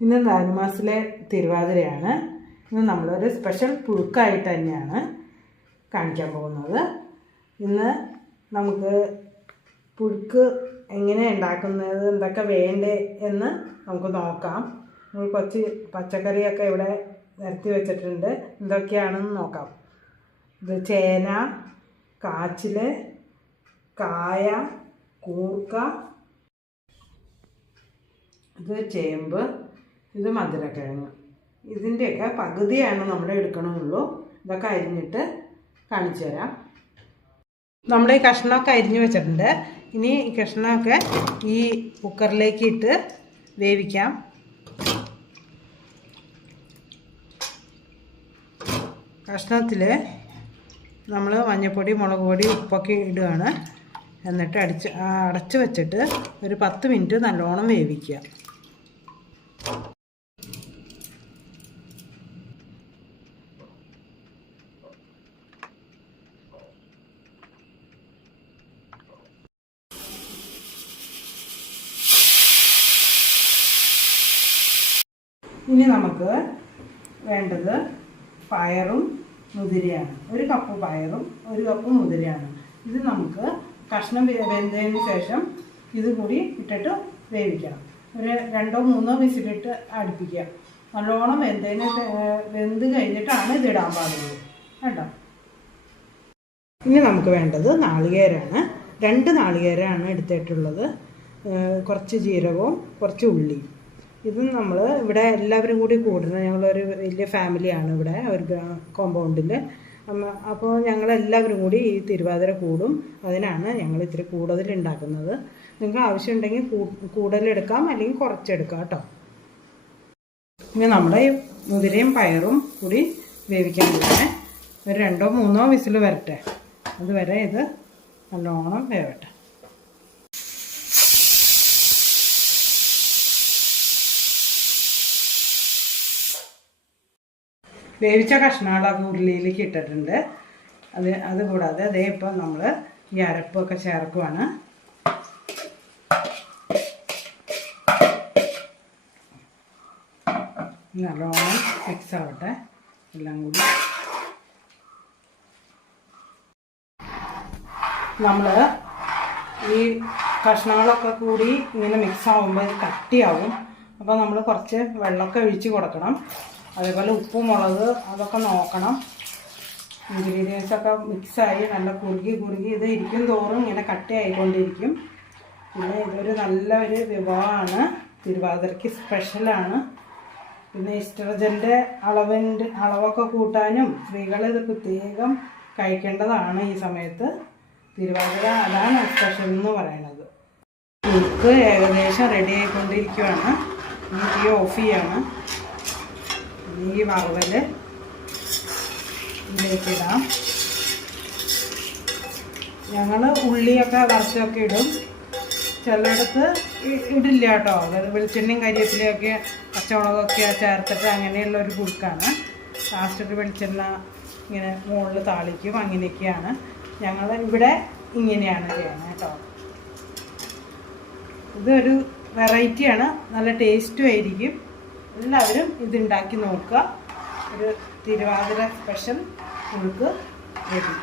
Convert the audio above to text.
ഇന്ന് ധനുമാസത്തിലെ തിരുവാതിരയാണ്. ഇന്ന് നമ്മളൊരു സ്പെഷ്യൽ പുഴുക്കായിട്ട് തന്നെയാണ് കാണിക്കാൻ പോകുന്നത്. ഇന്ന് നമുക്ക് പുഴുക്ക് എങ്ങനെ ഉണ്ടാക്കുന്നത്, എന്തൊക്കെ വേണ്ടേ എന്ന് നമുക്ക് നോക്കാം. നമ്മൾ കുറച്ച് പച്ചക്കറിയൊക്കെ ഇവിടെ നിരത്തി വെച്ചിട്ടുണ്ട്. എന്തൊക്കെയാണെന്ന് നോക്കാം. ഇത് ചേന, കാച്ചിൽ, കായ, കൂർക്ക, ഇത് ചേമ്പ്, ഇത് മധുരക്കിഴങ്ങ്. ഇതിൻ്റെയൊക്കെ പകുതിയാണ് നമ്മൾ എടുക്കണമുള്ളൂ. ഇതൊക്കെ അരിഞ്ഞിട്ട് കാണിച്ചു തരാം. നമ്മുടെ ഈ കഷ്ണമൊക്കെ അരിഞ്ഞ് വെച്ചിട്ടുണ്ട്. ഇനി ഈ കഷ്ണമൊക്കെ ഈ കുക്കറിലേക്ക് ഇട്ട് വേവിക്കാം. കഷ്ണത്തിൽ നമ്മൾ മഞ്ഞൾപ്പൊടി, മുളക് പൊടി, ഉപ്പൊക്കെ ഇടുകയാണ്. എന്നിട്ട് അടച്ച് വെച്ചിട്ട് ഒരു 10 മിനിറ്റ് നല്ലോണം വേവിക്കുക. ഇനി നമുക്ക് വേണ്ടത് പയറും മുതിരയാണ്. 1 കപ്പ് പയറും 1 കപ്പ് മുതിരയാണ്. ഇത് നമുക്ക് കഷ്ണം വെന്തതിന് ശേഷം ഇത് കൂടി ഇട്ടിട്ട് വേവിക്കണം. ഒരു 2-3 വിസിലിട്ട് അടുപ്പിക്കുക. നല്ലോണം വെന്ത് കഴിഞ്ഞിട്ടാണ് ഇതിടാൻ പാടുള്ളൂ കേട്ടോ. ഇനി നമുക്ക് വേണ്ടത് നാളികേരമാണ്. 2 നാളികേരമാണ് എടുത്തിട്ടുള്ളത്. കുറച്ച് ജീരകവും കുറച്ച് ഉള്ളിയും. ഇത് നമ്മൾ ഇവിടെ എല്ലാവരും കൂടി കൂടുന്നത്. ഞങ്ങളൊരു വലിയ ഫാമിലിയാണ് ഇവിടെ ഒരു കോമ്പൗണ്ടിൽ. അപ്പോൾ ഞങ്ങളെല്ലാവരും കൂടി ഈ തിരുവാതിര കൂടും. അതിനാണ് ഞങ്ങൾ ഇത്തിരി കൂടുതൽ ഉണ്ടാക്കുന്നത്. നിങ്ങൾക്ക് ആവശ്യമുണ്ടെങ്കിൽ കൂടുതലെടുക്കാം, അല്ലെങ്കിൽ കുറച്ചെടുക്കാം കേട്ടോ. ഇനി നമ്മുടെ ഈ മുതിരയും പയറും കൂടി വേവിക്കാൻ പോകണേ. ഒരു 2-3 വിസിൽ വരട്ടെ. അതുവരെ ഇത് നല്ലോണം വേവട്ടെ. വേവിച്ച കഷ്ണങ്ങളൊക്കെ ഉരുളിയിലേക്ക് ഇട്ടിട്ടുണ്ട്. അതുകൂടാതെ അതേ ഇപ്പം നമ്മൾ ഈ അരപ്പൊക്കെ ചേർക്കുവാണ്. നല്ലോണം മിക്സ് ആവട്ടെ എല്ലാം കൂടി. നമ്മൾ ഈ കഷ്ണങ്ങളൊക്കെ കൂടി ഇങ്ങനെ മിക്സ് ആവുമ്പോൾ ഇത് കട്ടിയാവും. അപ്പോൾ നമ്മൾ കുറച്ച് വെള്ളമൊക്കെ ഒഴിച്ച് കൊടുക്കണം. അതേപോലെ ഉപ്പ്, മുളക് അതൊക്കെ നോക്കണം. ഇൻഗ്രീഡിയൻസൊക്കെ മിക്സായി നല്ല കുറുകി ഇത് ഇരിക്കും തോറും ഇങ്ങനെ കട്ടയായിക്കൊണ്ടിരിക്കും. പിന്നെ ഇതൊരു നല്ലൊരു വിഭവമാണ്. തിരുവാതിരയ്ക്ക് സ്പെഷ്യലാണ്. പിന്നെ ഈസ്ട്രജൻ്റെ അളവൊക്കെ കൂട്ടാനും സ്ത്രീകൾ ഇത് പ്രത്യേകം കഴിക്കേണ്ടതാണ് ഈ സമയത്ത്. തിരുവാതിര അതാണ് സ്പെഷ്യൽ എന്ന് പറയുന്നത്. പുഴുക്ക് ഏകദേശം റെഡി ആയിക്കൊണ്ടിരിക്കുകയാണ്. ഈ ഓഫ് ചെയ്യാണ്. ഈ വറവൽ ഇതിലേക്കിടാം. ഞങ്ങൾ ഉള്ളിയൊക്കെ വറുത്തൊക്കെ ഇടും. ചിലയിടത്ത് ഇടില്ല കേട്ടോ. അതായത് വെളിച്ചെണ്ണയും കരിവേപ്പിലയൊക്കെ പച്ചമുളകൊക്കെ ചേർത്തിട്ട് അങ്ങനെയുള്ള ഒരു പുഴുക്കാണ്. ലാസ്റ്റൊരു വെളിച്ചെണ്ണ ഇങ്ങനെ മുകളിൽ താളിക്കും. അങ്ങനെയൊക്കെയാണ് ഞങ്ങൾ ഇവിടെ ഇങ്ങനെയാണ് ചെയ്യുന്നത് കേട്ടോ. ഇതൊരു വെറൈറ്റിയാണ്. നല്ല ടേസ്റ്റും ആയിരിക്കും. എല്ലാവരും ഇതുണ്ടാക്കി നോക്കുക. ഒരു തിരുവാതിര സ്പെഷ്യൽ പുഴുക്ക് റെഡി.